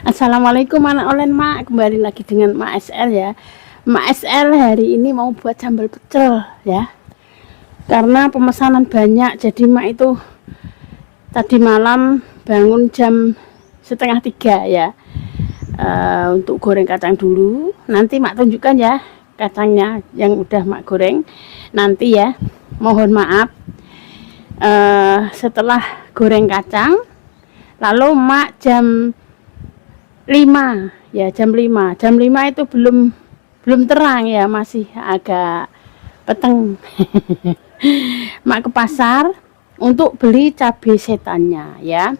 Assalamualaikum anak olen mak, kembali lagi dengan Mak SL ya. Mak SL hari ini mau buat sambal pecel ya. Karena pemesanan banyak, jadi mak itu tadi malam bangun jam setengah 3 ya. Untuk goreng kacang dulu. Nanti mak tunjukkan ya kacangnya yang udah mak goreng. Nanti ya, mohon maaf. Setelah goreng kacang, lalu mak jam 5 ya, jam 5 itu belum terang ya, masih agak peteng. Mak ke pasar untuk beli cabai setannya ya.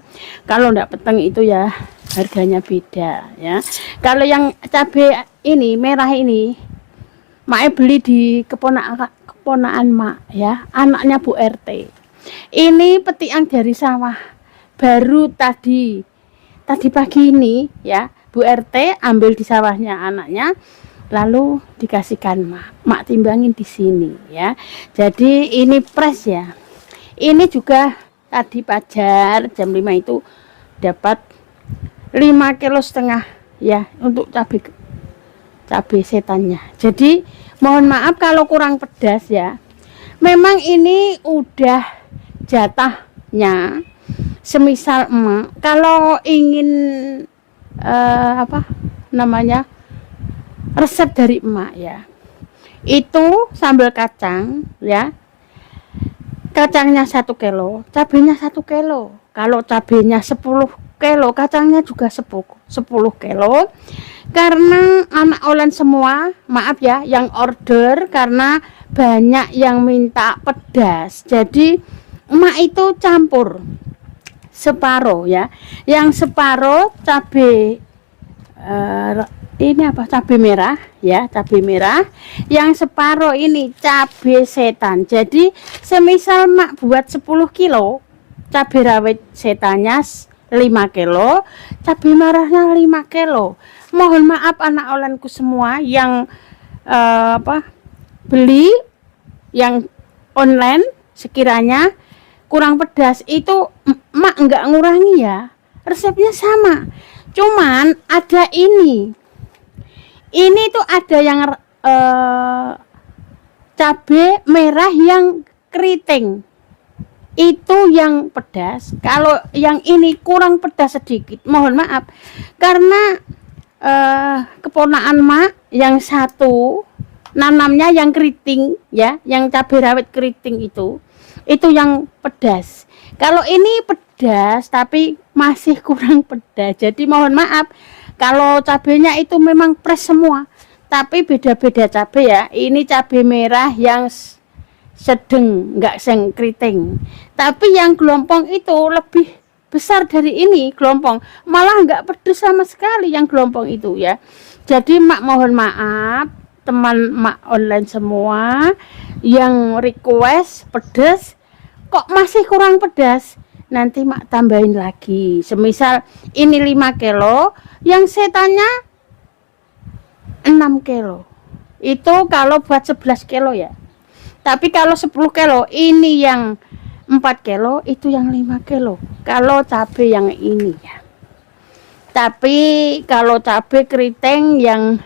Kalau enggak peteng itu ya harganya beda ya. Kalau yang cabai ini merah ini mak beli di keponaan mak ya, anaknya Bu RT. Ini petikan dari sawah baru tadi pagi ini ya, Bu RT ambil di sawahnya anaknya, lalu dikasihkan mak timbangin di sini ya. Jadi ini pres ya. Ini juga tadi pajar jam 5 itu dapat 5,5 kg ya untuk cabai setannya. Jadi mohon maaf kalau kurang pedas ya. Memang ini udah jatahnya. Semisal emak kalau ingin resep dari emak ya, itu sambal kacang ya, kacangnya 1 kilo, cabenya 1 kilo. Kalau cabenya 10 kilo, kacangnya juga 10 kilo. Karena anak olan semua, maaf ya yang order, karena banyak yang minta pedas, jadi emak itu campur separuh ya, yang separuh cabai ini cabai merah ya, cabai merah, yang separuh ini cabai setan. Jadi semisal mak buat 10 kilo cabai rawit setannya 5 kilo, cabai merahnya 5 kilo. Mohon maaf anak olanku semua yang beli yang online, sekiranya kurang pedas itu mak enggak ngurangi ya, resepnya sama, cuman ada ini tuh ada yang cabai merah yang keriting itu yang pedas. Kalau yang ini kurang pedas sedikit, mohon maaf, karena keponaan mak yang satu nanamnya yang keriting ya, yang cabai rawit keriting itu yang pedas. Kalau ini pedas tapi masih kurang pedas, jadi mohon maaf kalau cabenya itu memang fresh semua, tapi beda-beda cabai ya. Ini cabai merah yang sedang, enggak seng keriting, tapi yang gelompong itu lebih besar dari ini gelompong, malah enggak pedas sama sekali yang gelompong itu ya. Jadi mak mohon maaf teman mak online semua yang request pedas kok masih kurang pedas, nanti mak tambahin lagi. Semisal ini 5 kilo, yang setannya 6 kilo. Itu kalau buat 11 kilo ya. Tapi kalau 10 kilo, ini yang 4 kilo, itu yang 5 kilo. Kalau cabai yang ini ya. Tapi kalau cabai keriting yang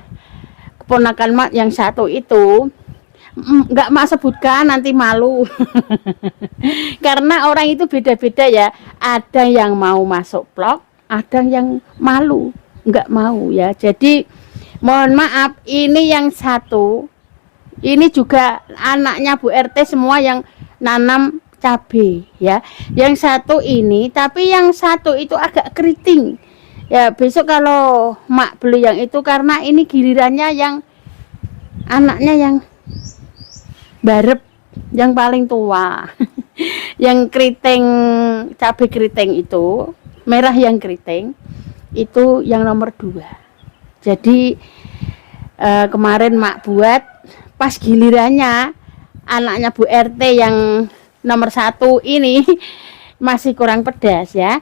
keponakan mak yang satu itu enggak mak sebutkan, nanti malu. Karena orang itu beda-beda ya, ada yang mau masuk vlog, ada yang malu enggak mau ya. Jadi mohon maaf, ini yang satu ini juga anaknya Bu RT semua yang nanam cabai ya. Yang satu ini, tapi yang satu itu agak keriting ya. Besok kalau mak beli yang itu, karena ini gilirannya yang anaknya yang barep, yang paling tua. Yang keriting, cabai keriting itu merah, yang keriting itu yang nomor 2. Jadi kemarin mak buat pas gilirannya anaknya Bu RT yang nomor 1 ini masih kurang pedas ya,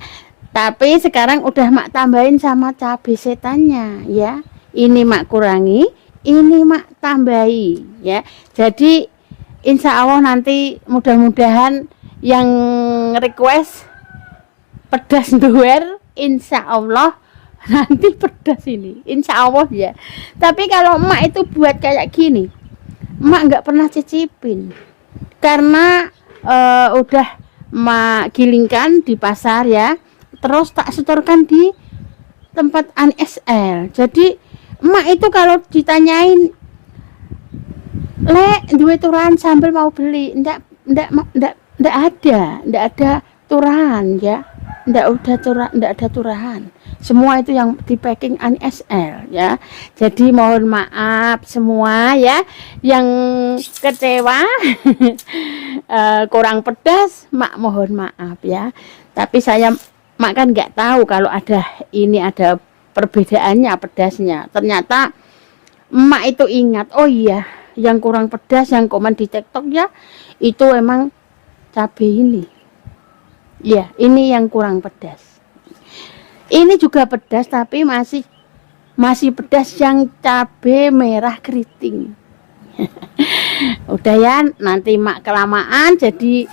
tapi sekarang udah mak tambahin sama cabai setannya ya. Ini mak kurangi, ini mak tambahi ya. Jadi insya Allah nanti mudah-mudahan yang request pedas duwer insya Allah nanti pedas ini, insya Allah ya. Tapi kalau emak itu buat kayak gini, emak nggak pernah cicipin karena udah emak gilingkan di pasar ya, terus tak setorkan di tempat ANSL. Jadi emak itu kalau ditanyain, "Lek, duwe turahan sambel mau beli?" Ndak ada turahan ya. Ndak ada turahan. Semua itu yang di packing ANSL ya. Jadi mohon maaf semua ya yang kecewa kurang pedas, mak mohon maaf ya. Tapi saya mak kan nggak tahu kalau ada perbedaannya pedasnya. Ternyata emak itu ingat, oh iya yang kurang pedas yang komen di TikTok ya itu emang cabai ini. Ya, ini yang kurang pedas. Ini juga pedas tapi masih pedas yang cabai merah keriting. Udah ya, nanti mak kelamaan jadi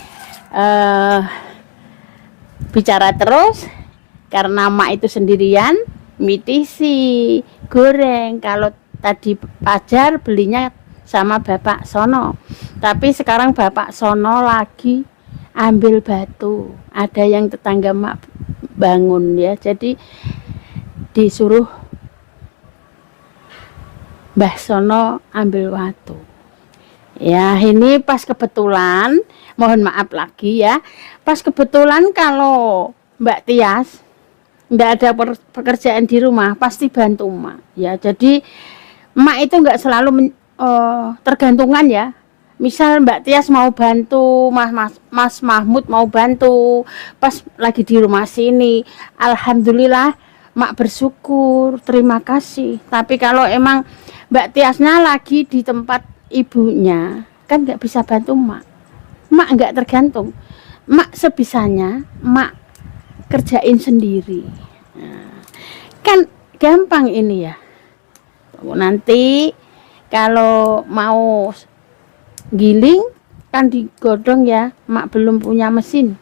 bicara terus karena mak itu sendirian, mitisi goreng. Kalau tadi Pajar belinya sama Bapak Sono, tapi sekarang Bapak Sono lagi ambil batu. Ada yang tetangga mak bangun ya, jadi disuruh Mbah Sono ambil batu ya. Ini pas kebetulan, mohon maaf lagi ya, pas kebetulan kalau Mbak Tias nggak ada pekerjaan di rumah pasti bantu mak ya. Jadi mak itu nggak selalu tergantungan ya. Misal Mbak Tias mau bantu, Mas Mahmud mau bantu, pas lagi di rumah sini, alhamdulillah mak bersyukur, terima kasih. Tapi kalau emang Mbak Tiasnya lagi di tempat ibunya, kan nggak bisa bantu mak nggak tergantung, mak sebisanya mak kerjain sendiri. Nah, kan gampang ini ya. Nanti kalau mau giling kan digodong ya, mak belum punya mesin.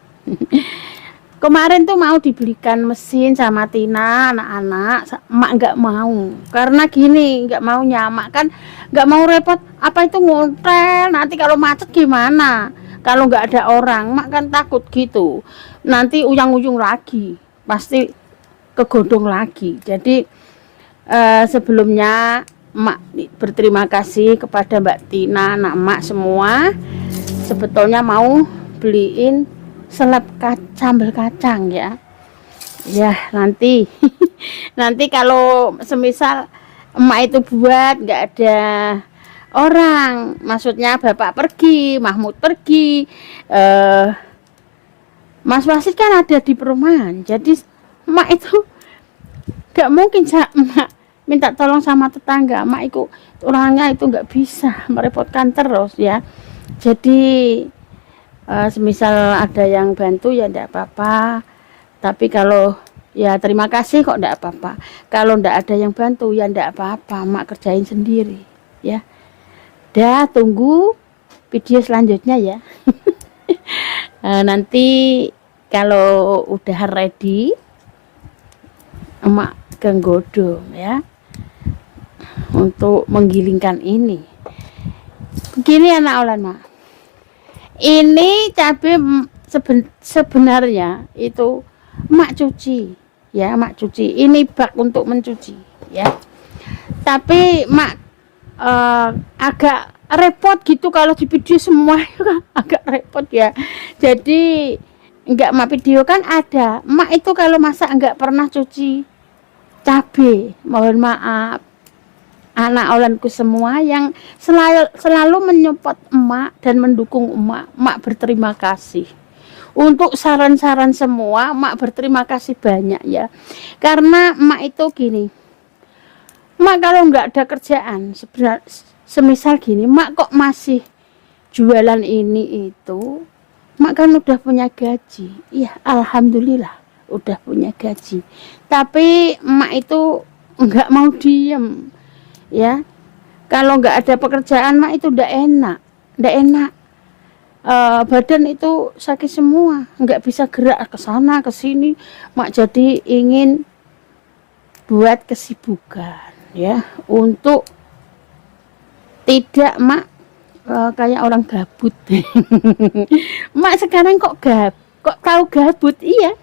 Kemarin tuh mau dibelikan mesin sama Tina anak-anak, mak nggak mau karena gini, nggak maunya mak kan nggak mau repot apa itu ngontel, nanti kalau macet gimana kalau nggak ada orang, mak kan takut gitu nanti uyang-uyung lagi pasti kegodong lagi. Jadi sebelumnya mak berterima kasih kepada Mbak Tina, anak mak semua. Sebetulnya mau beliin seleb sambal kacang ya. Ya nanti nanti kalau semisal emak itu buat nggak ada orang, maksudnya bapak pergi, Mahmud pergi, Mas Wasid kan ada di perumahan, jadi emak itu nggak mungkin emak minta tolong sama tetangga. Mak itu orangnya itu nggak bisa, merepotkan terus ya. Jadi semisal ada yang bantu ya enggak apa-apa, tapi kalau ya terima kasih kok enggak apa-apa. Kalau enggak ada yang bantu ya enggak apa-apa, mak kerjain sendiri ya. Dah, tunggu video selanjutnya ya. Nanti kalau udah ready emak genggodong ya untuk menggilingkan ini. Begini anak olan mak, ini cabai sebenarnya itu mak cuci ya, mak cuci, ini bak untuk mencuci ya. Tapi mak agak repot gitu kalau di video semua agak repot ya. Jadi enggak mak video kan ada, mak itu kalau masak enggak pernah cuci cabai, mohon maaf anak olanku semua yang selalu menyupport emak dan mendukung emak. Emak berterima kasih untuk saran-saran semua, emak berterima kasih banyak ya. Karena emak itu gini, emak kalau nggak ada kerjaan semisal gini, emak kok masih jualan ini itu, emak kan udah punya gaji. Iya, alhamdulillah udah punya gaji. Tapi emak itu nggak mau diem ya. Kalau nggak ada pekerjaan mak itu ndak enak badan itu sakit semua, nggak bisa gerak ke sana ke sini. Mak jadi ingin buat kesibukan ya, untuk tidak mak kayak orang gabut. Mak sekarang kok tahu gabut? Iya,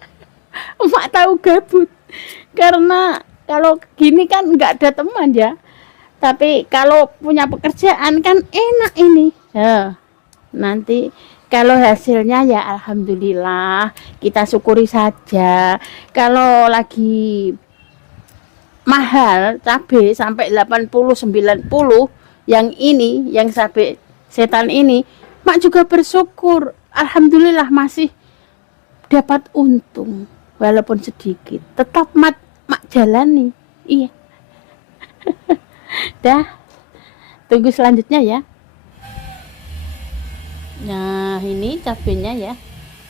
mak tahu gabut karena kalau gini kan nggak ada teman ya, tapi kalau punya pekerjaan kan enak ini ya. Nanti kalau hasilnya ya alhamdulillah, kita syukuri saja. Kalau lagi mahal cabai sampai 80 90, yang ini yang cabai setan ini, mak juga bersyukur alhamdulillah masih dapat untung walaupun sedikit, tetap mak jalani. Iya. Dah, tunggu selanjutnya ya. Nah, ini cabenya ya.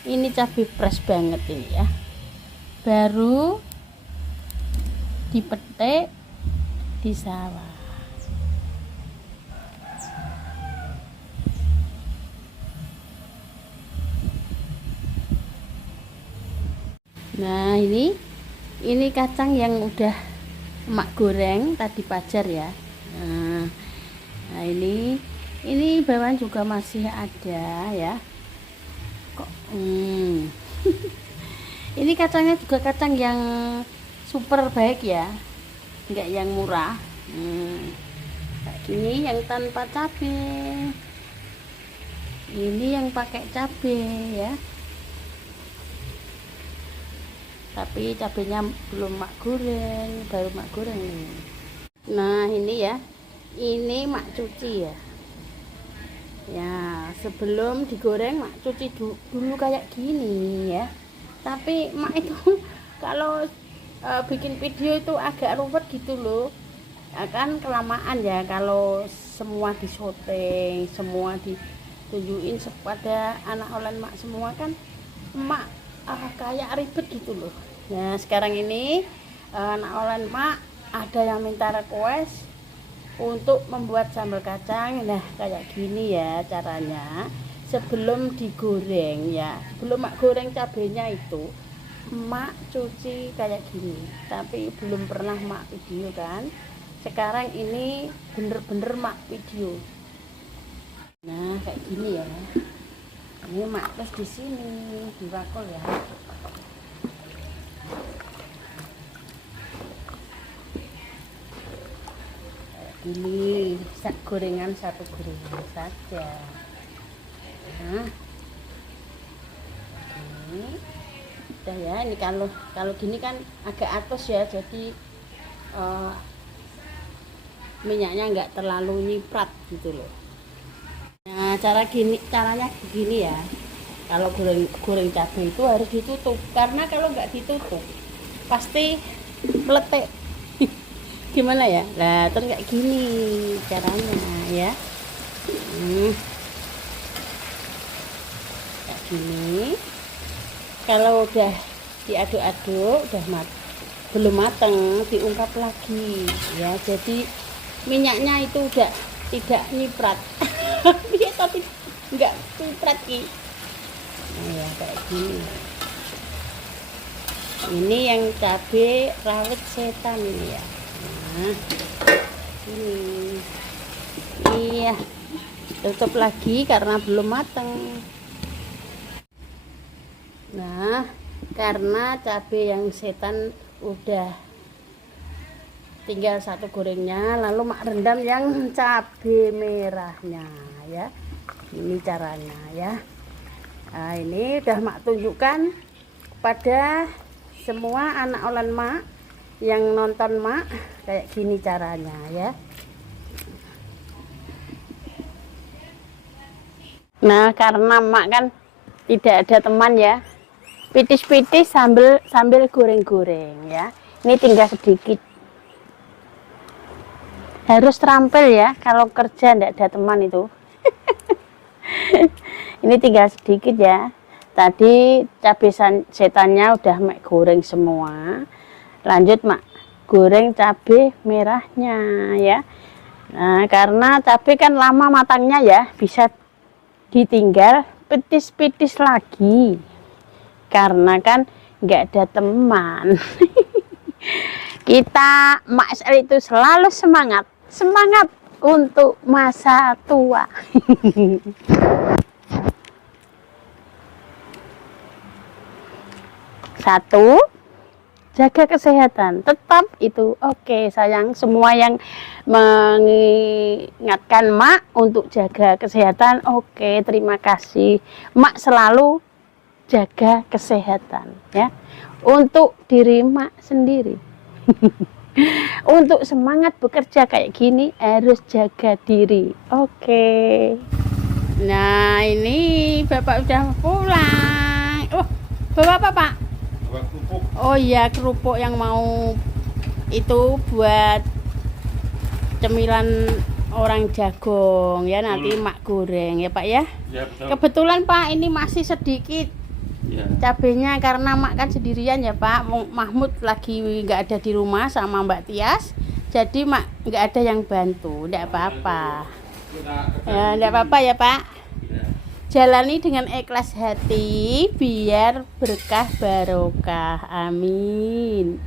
Ini cabai fresh banget ini ya. Baru dipetik di sawah. Nah, ini kacang yang udah emak goreng tadi pajar ya. Nah, ini bawaan juga masih ada ya. Kok ini kacangnya juga kacang yang super baik ya, enggak yang murah. Kayak gini yang tanpa cabai, ini yang pakai cabai ya, tapi cabenya belum mak goreng, baru mak goreng ini. Nah, ini ya, ini mak cuci ya. Ya, sebelum digoreng mak cuci dulu kayak gini ya. Tapi mak itu kalau bikin video itu agak ruwet gitu loh. Akan kelamaan ya kalau semua disyuting, semua ditunjukin kepada anak olan mak semua kan mak kayak ribet gitu loh. Nah, sekarang ini anak olan mak ada yang minta request untuk membuat sambal kacang. Nah, kayak gini ya caranya sebelum digoreng ya. Sebelum mak goreng cabenya itu mak cuci kayak gini, tapi belum pernah mak video kan. Sekarang ini bener-bener mak video. Nah, kayak gini ya. Ini mak terus di sini dibakul ya. Ini gorengan satu gorengan saja. Nah, ini udah ya. Ini kalau gini kan agak atos ya, jadi minyaknya nggak terlalu nyiprat gitu loh. Nah, caranya begini ya. Kalau goreng cabai itu harus ditutup, karena kalau nggak ditutup pasti meletek. Gimana ya? Nah, terus kayak gini caranya ya. Kayak gini. Kalau udah diaduk-aduk, belum mateng, diungkap lagi ya. Jadi minyaknya itu udah tidak nyiprat. Iya, tapi enggak nyiprat ki. Nah, ya kayak gini. Ini yang cabai rawit setan ini ya. Nah, ini iya, tutup lagi karena belum matang. Nah, karena cabai yang setan udah tinggal satu gorengnya, lalu mak rendam yang cabai merahnya ya. Ini caranya ya. Nah, ini udah mak tunjukkan kepada semua anak olan mak yang nonton mak, kayak gini caranya ya. Nah, karena mak kan tidak ada teman ya, pitis-pitis sambil goreng-goreng ya. Ini tinggal sedikit, harus terampil ya kalau kerja tidak ada teman itu. Ini tinggal sedikit ya. Tadi cabai setannya udah mak goreng semua, lanjut mak goreng cabai merahnya ya. Nah, karena cabai kan lama matangnya ya, bisa ditinggal pitis-pitis lagi. Karena kan nggak ada teman. Kita Mak Sel itu selalu semangat untuk masa tua. Satu, jaga kesehatan. Tetap itu oke, sayang. Semua yang mengingatkan Mak untuk jaga kesehatan, oke, terima kasih. Mak selalu jaga kesehatan ya. Untuk diri Mak sendiri. Untuk semangat bekerja kayak gini harus jaga diri. Oke. Nah, ini Bapak udah pulang. Oh, bawa apa, Pak? Kerupuk. Oh iya, kerupuk yang mau itu buat cemilan orang Jagong ya, nanti Mak goreng ya Pak ya. Ya, betul. Kebetulan Pak ini masih sedikit Ya. cabenya karena Mak kan sendirian ya Pak. Mahmud lagi nggak ada di rumah sama Mbak Tias, jadi Mak nggak ada yang bantu. Nggak apa-apa ya, nggak apa-apa ya Pak. Jalani dengan ikhlas hati biar berkah barokah, amin.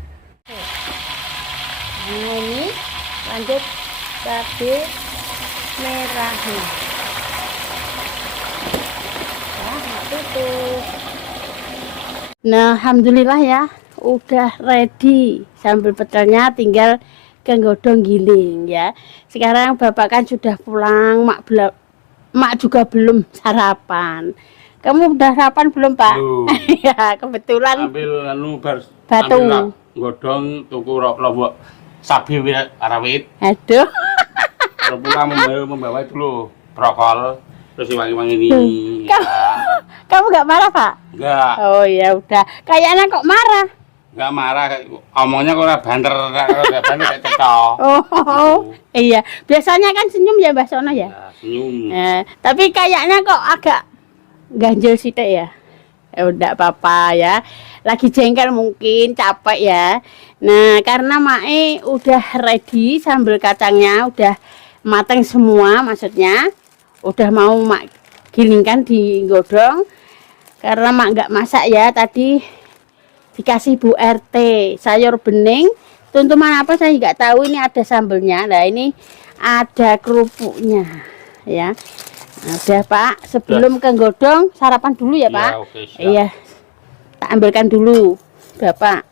Nah, ini lanjut cabai merahnya ya, tutup. Nah, alhamdulillah ya, udah ready. Sambal pecelnya tinggal kegodong giling ya. Sekarang Bapak kan sudah pulang, Mak juga belum sarapan. Kamu udah sarapan belum, Pak? Belum. Ya, kebetulan Ambil batu. ambil godong tuku lombok sapi arawit. Aduh. Terus pulang membawa itu loh brokol terus wangi-wangi ini. Kamu nggak marah, Pak? Enggak. Oh ya udah. Kayaknya kok marah. Enggak marah, omongnya kok ora banter, enggak banter kayak cecok. Oh, iya. Biasanya kan senyum ya Mbak Sono ya. Ya, senyum. Tapi kayaknya kok agak ganjel sithik ya. Ya udah apa-apa ya. Lagi jengkel mungkin, capek ya. Nah, karena Mae udah ready sambal kacangnya, udah mateng semua maksudnya. Udah mau Mak gilingkan di godong. Karena Mak nggak masak ya, tadi dikasih Bu RT sayur bening. Tuntuman apa saya nggak tahu, ini ada sambelnya. Nah, ini ada kerupuknya ya. Nah, udah Pak, sebelum ke godong sarapan dulu ya Pak. Ya, oke, siap. Iya, tak ambilkan dulu Bapak.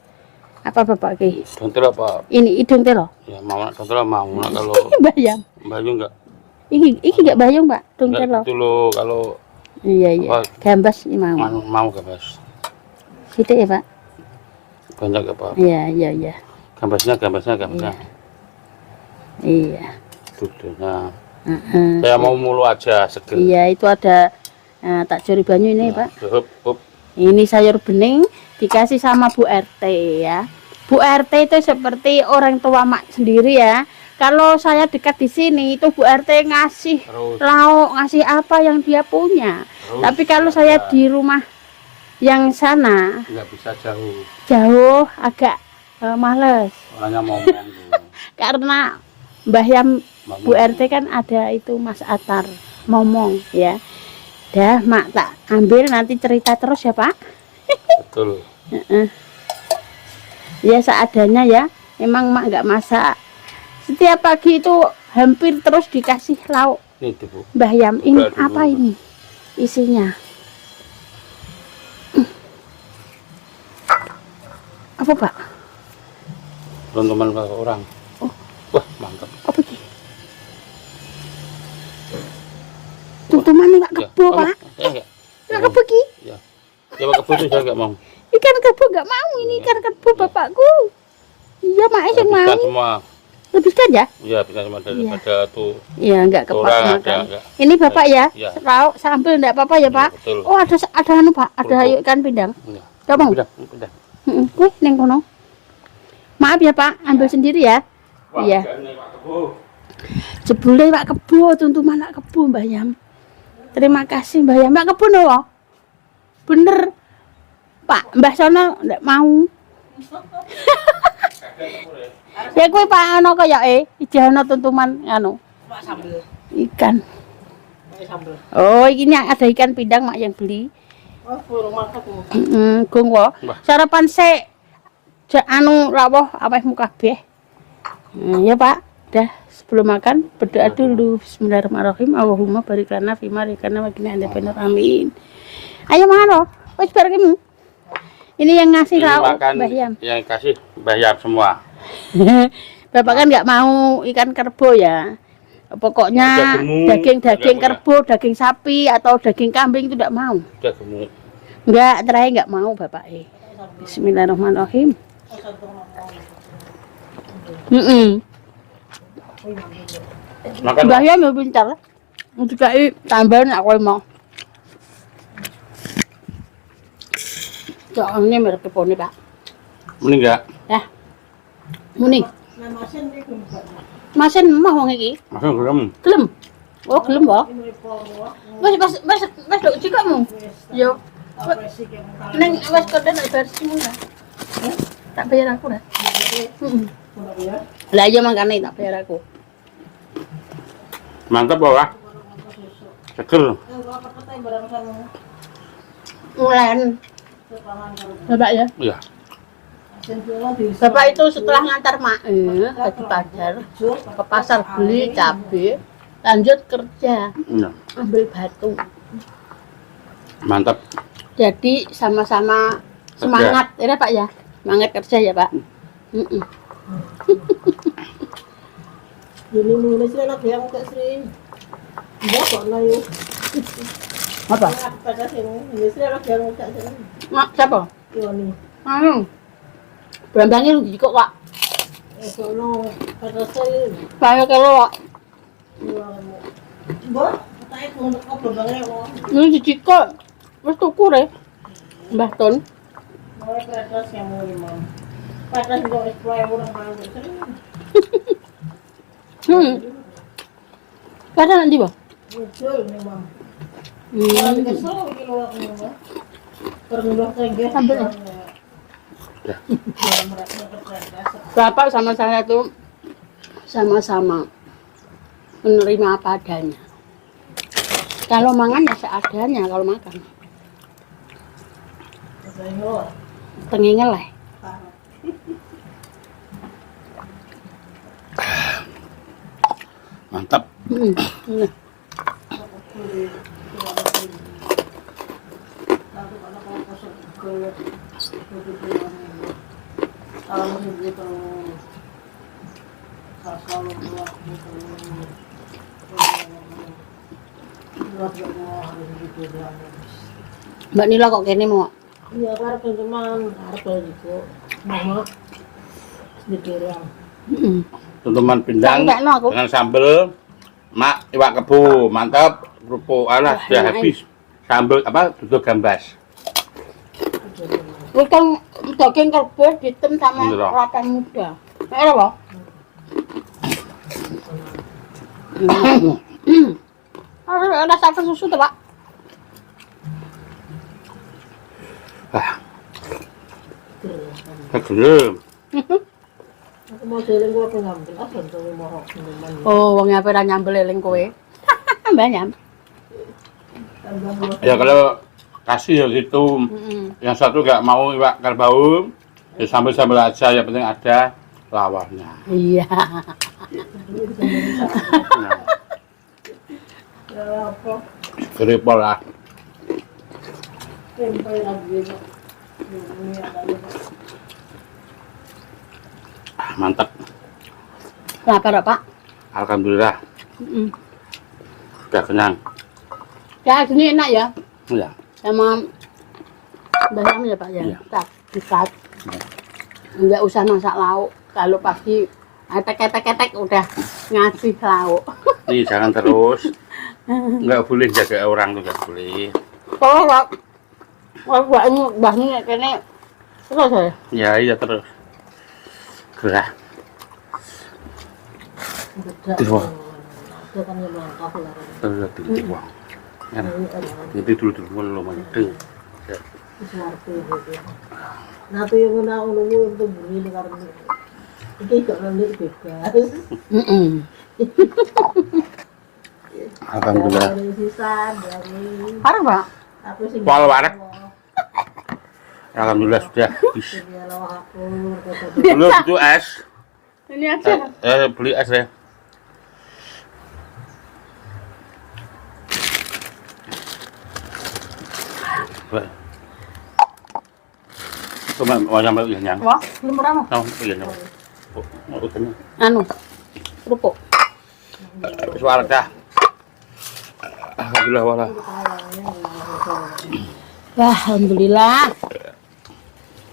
Apa Bapak ki? Dontel apa? Ini hidung telo. Ya, mau nak dontel mau nak kalau Bayang. Bayu enggak. Iki nggak bayang Pak, hidung telo. Itu loh kalau Iya iya. apa? Gambas ini mau. mau gambas. Sithik ya Pak. Banyak apa? Iya iya iya. Gambasnya. Iya. Duduknya. Heeh. Saya mau mulu aja seger. Iya, itu ada tak curi banyu ini Pak. Hup. Ini sayur bening dikasih sama Bu RT ya. Bu RT itu seperti orang tua Mak sendiri ya. Kalau saya dekat di sini itu Bu RT ngasih Terus. lauk, ngasih apa yang dia punya. Terus, Tapi kalau ya, saya di rumah yang sana nggak bisa jauh. jauh agak males. Orangnya ngomong. Karena Mbah Yam Ngomong. Bu RT kan ada itu Mas Atar ngomong ya. Dah Mak tak ambil, nanti cerita terus ya Pak. Betul. Ya seadanya ya. Memang Mak nggak masak. Setiap pagi itu hampir terus dikasih lauk. Ini tuh, Bu. Mbah Yam, ini Buka dulu. apa ini isinya? Apa Pak? Teman-teman orang. Oh. Wah, mantap. Apa ini? Tuntuman ini Pak Ya. kebo Oh, Pak. enggak. Nggak kebo ki? Ya. Coba ke foto saya enggak mau. Ikan kebo nggak mau, ini ikan kebo bapakku. Iya Mak yang Bisa mau. semua. Lebihkan ya? Ya, bisa semua daripada tuh. Iya nggak kepake Kurang makan. enggak. Ini Bapak ya? Iya. Lauk sambal enggak apa-apa ya Pak? Betul. Oh ada anu Pak, ada Kerupuk. ikan pindang. Ya. Gak mau? Udah. Wih, neng kono. Maaf ya Pak, ambil sendiri ya. Iya. Jebule Pak Kebo, tuntuman Pak Kebo Mbah Yam. Terima kasih Mbah Yam. Pak Kebo nopo? Bener. Pak, Mbah Sono ndak mau. Ya kuwi Pak ana kaya ijahono tuntuman anu. Ikan. Oh, ini ada ikan pindang mak yang beli. Oh, burung masak. Gung wo. Sarapan sik. Anu rawuh awehmu kabeh. Ya Pak, dah sebelum makan berdoa dulu. Bismillahirrahmanirrahim. Allahumma barik lana fima rikana wa qina adzabannar. Amin. Ayo makan loh. Wis bareng. Ini yang ngasih Ini lauk makan Mbah Yam. yang kasih Mbah Yam semua. Bapak kan nggak mau ikan kerbau ya. Pokoknya Udah gemuk, daging nggak kerbau, daging sapi atau daging kambing itu tidak mau. Udah gemuk. Enggak, terakhir nggak mau Bapak. Bismillahirrahmanirrahim. Makan. Mbah Yam ya pintar. Untuk tambahan aku mau. Soalnya merek kepone Pak. Mending enggak? Ya. Muni. Nah, masin iki gembak. Masen mah wong iki. Masuk gelem. Gelem. Oh, gelem kok. Ini pomo. Wes nduk cikakmu. Yo. Apa sih yang Neng wes kode nek versi murah. Tak bayar aku dah. Heeh. ya? Lah aja makane tak bayar aku. Mantap ora? Seger. Enggak apa-apa barang sama. Ulen. Bapak ya. Iya. Bapak itu setelah ngantar Mae ke pasar, ke pasar beli cabai, lanjut kerja, Iya. ambil batu. Mantap. Jadi sama-sama semangat, ya Pak ya, semangat kerja ya Pak. Ini nulis anak dia mau ke Sri. Enggak kok layu. Apa? Pada sini, nulis anak dia mau ke Sri. Mak siapa? Yoni. Berambangnya lu kok Pak. Sono pada sini. Saya kalau Pak, Mbak, saya mau kok berbangnya kok. ini kok, wis tuku re, Mbah Ton. Mau kertas yang mau lima. Kertas untuk eksplor orang orang Sri. Kada nanti Pak. Betul memang. Kalau kesel kilo aku Mbak. Pernah tinggi Sambil. Bapak sama saya tuh sama-sama menerima apa adanya. Kalau mangan ya seadanya kalau makan. Tengenge lah. Mantap. Nah. Mbak Nila kok kene mau? Iya, karena teman harus itu. Mama dikira. Tuntuman pindang Sampai no, aku. dengan sambel, mak iwak kebo, mantap. Kerupuk alah sudah habis. Sambel apa? Duduk gambas. Ikan daging kerbau ditem sama Bener. kelapa muda. Enak apa? Ada satu susu tuh Pak. Seger. Aku mau jalan gua pengambil asal tuh mau teman. Oh, wong apa ra nyambel eling kowe. Banyak. Ya kalau kasih ya gitu. Yang satu nggak mau iwak kerbau, ya sambel-sambel aja. Yang penting ada lawannya. Iya. Nah, Apa? keripol lah. Tempe lagi. Ini ada. Mantap. Lapar Pak. Alhamdulillah. Udah kenyang. Ya gini enak ya. Ya. Sama banyak ya Pak ya. Iya. Tak dikat. Enggak usah masak lauk. Kalau pagi ketek-ketek udah ngasih lauk. Nih jangan terus. Nggak boleh jaga orang tuh nggak boleh. Kalau Pak, kalau mbahnya kene terus ya. Ya iya terus. Gerah. Dua. Itu kan yang langkah lah. Terus dua. Jadi dulu lo mendeng. Sesuatu gitu. Nah tuh yang mana ulungu itu begini karena ini gak nanti bebas. Alhamdulillah. Dari sisa dari Parah, Pak. aku sih. Pol warak. Alhamdulillah sudah habis. Belum itu es. Ini aja. Beli es ya. Cuma mau nyampe yang Wah, belum pernah. mau iya nyampe. Mau utangnya. Anu. Kerupuk. Suara dah. Alhamdulillah wala. Wah, alhamdulillah.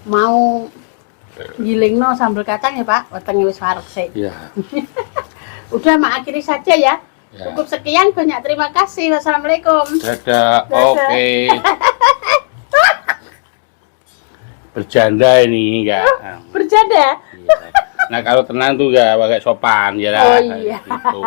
Mau gilingno sambal kacang ya, Pak. Wetenge wis wareg sik. Iya. Udah, mengakhiri saja ya. Ya. Cukup sekian, banyak terima kasih. Wassalamualaikum. Dadah. Dadah. Oke. Bercanda ini enggak. Bercanda. Iya. Nah kalau tenang tuh enggak pakai sopan ya lah. Oh, iya. Gitu.